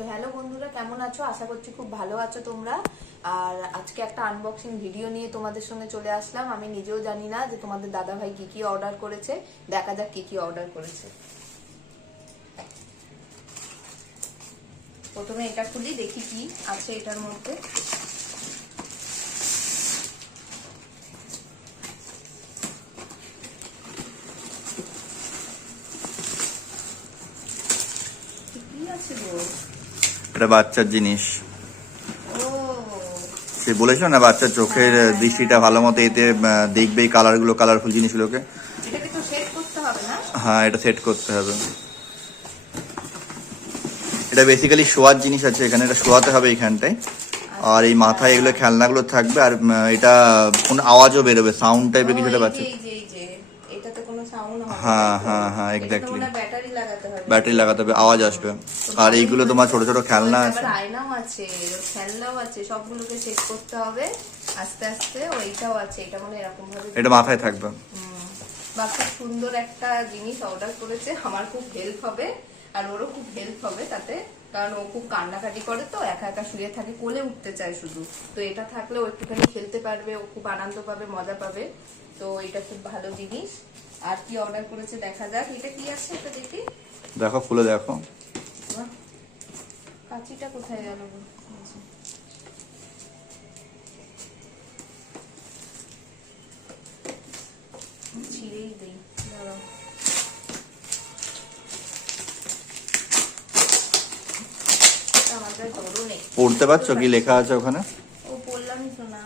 তো হ্যালো বন্ধুরা, কেমন আছো? আশা করছি খুব ভালো আছো তোমরা। আর আজকে একটা আনবক্সিং ভিডিও নিয়ে তোমাদের সঙ্গে চলে আসলাম। আমি নিজেও জানি না যে তোমাদের দাদা ভাই কি কি অর্ডার করেছে। দেখা যাক কি কি অর্ডার করেছে। প্রথমে এটা খুলি, দেখি কি আছে এটার মধ্যে। কি আছে গো? এটা বাচ্চার জিনিস। সে বলেছিল না বাচ্চার চোখের দৃষ্টিটা ভালো মতো এতে দেখবে, এই কালারগুলো, কালারফুল জিনিসগুলোকে। এটাকে তো সেট করতে হবে না? হ্যাঁ, এটা সেট করতে হবে। এটা বেসিক্যালি শোয়ার জিনিস আছে এখানে, এটা শোয়াতে হবে এইখানটায়। আর এই মাথায় এগুলো খেলনাগুলো থাকবে। আর এটা কোন আওয়াজও বেরোবে, সাউন্ড টাইপের কিছু একটা বাচ্চা। হ্যাঁ হ্যাঁ হ্যাঁ, এক্স্যাক্টলি। ব্যাটারি লাগাতে হবে, আওয়াজ আসবে। আর এইগুলো তোমার ছোট ছোট খেলনা আছে, আয়নাও আছে, খেলনাও আছে, সবগুলোকে সেট করতে হবে আস্তে আস্তে। ওইটাও আছে, এটা মানে এরকম ভাবে এটা মাথায় থাকবে। বা খুব সুন্দর একটা জিনিস অর্ডার করেছে, আমার খুব হেল্প হবে আর ওরও খুব হেল্প হবে তাতে। কারণ ও খুব কান্নাকাটি করে, তো একা একা শুয়ে থাকে, কোলে উঠতে চায় শুধু। তো এটা থাকলে ও একটুখানি খেলতে পারবে, ও খুব আনন্দ পাবে, মজা পাবে। তো এটা খুব ভালো জিনিস। আর কি অর্ডার করেছে দেখা যাক। এটা কি আছে এটা দেখি, দেখো, খুলে দেখো। কাঁচিটা কোথায় গেল? ছিঁড়েই দেই, দাঁড়াও। পড়তে পারছো কি লেখা আছে ওখানে? ও পড়লামই তো না।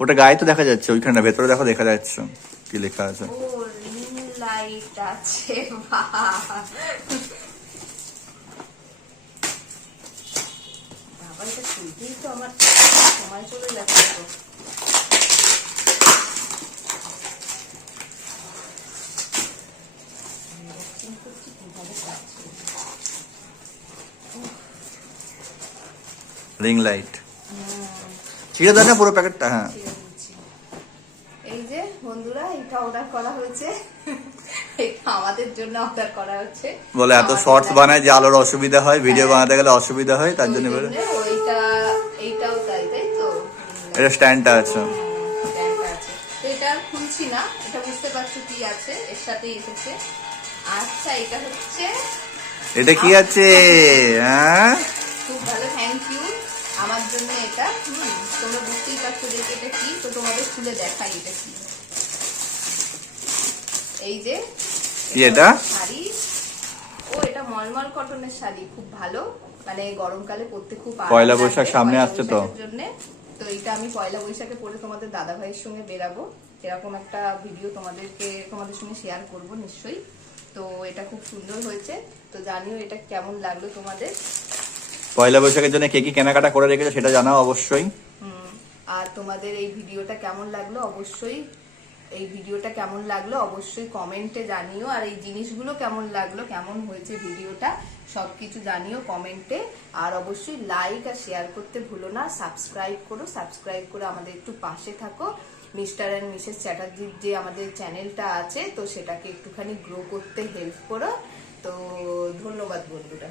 ওটা গায়ে তো দেখা যাচ্ছে, ওইখানটা ভেতরে দেখো, দেখা যাচ্ছে কি লেখা আছে। ও রিং লাইট আছে। বাবা, এটা খুলতেই তো আমার সময় চলে যাচ্ছে। তো রিং লাইট ছিঁড়ে দেয় না পুরো প্যাকেটটা? হ্যাঁ, এই যে বন্ধুরা, এটা অর্ডার করা হয়েছে। এটা আমাদের জন্য অর্ডার করা হচ্ছে। বলে এত শর্টস বানায় যে আলোর অসুবিধা হয়, ভিডিও বানাতে গেলে অসুবিধা হয়, তার জন্য বলে। এইটাও তাই, তাই তো। এটা স্ট্যান্ডটা আছে। তো এটা খুলছি না, এটা বুঝতে পারছো কি আছে, এর সাথেই এসেছে। আচ্ছা, এটা হচ্ছে, এটা কি আছে? হ্যাঁ, খুব ভালো, থ্যাংক ইউ আমার জন্য এটা। তোমরা বুঝতেই পারছো যে এটা কি। তো তোমাদের খুলে দেখাই এটা কি। এই যে এটা শাড়ি। ও, এটা মলমল কটনের শাড়ি, খুব ভালো, মানে গরমকালে পরতে খুব আরাম। পয়লা বৈশাখ সামনে আসছে তো। তো এটা আমি পয়লা বৈশাখে পরে তোমাদের দাদা ভাইয়ের সঙ্গে বেরাবো, এরকম একটা ভিডিও তোমাদের সঙ্গে শেয়ার করব নিশ্চয়ই। তো এটা খুব সুন্দর হয়েছে। তো জানিও এটা কেমন লাগলো তোমাদের। পয়লা বৈশাখের জন্য কে কি কেনাকাটা করে রেখেছে সেটা জানাও অবশ্যই। আর তোমাদের এই ভিডিওটা কেমন লাগলো অবশ্যই কমেন্টে জানিও। আর এই জিনিসগুলো কেমন লাগলো, কেমন হয়েছে ভিডিওটা, সবকিছু জানিও কমেন্টে। আর অবশ্যই লাইক আর শেয়ার করতে ভুলো না। সাবস্ক্রাইব করে আমাদের একটু পাশে থাকো। মিস্টার অ্যান্ড মিসেস চ্যাটার্জির যে আমাদের চ্যানেলটা আছে, তো সেটাকে একটুখানি গ্রো করতে হেল্প করো। তো ধন্যবাদ বন্ধুরা।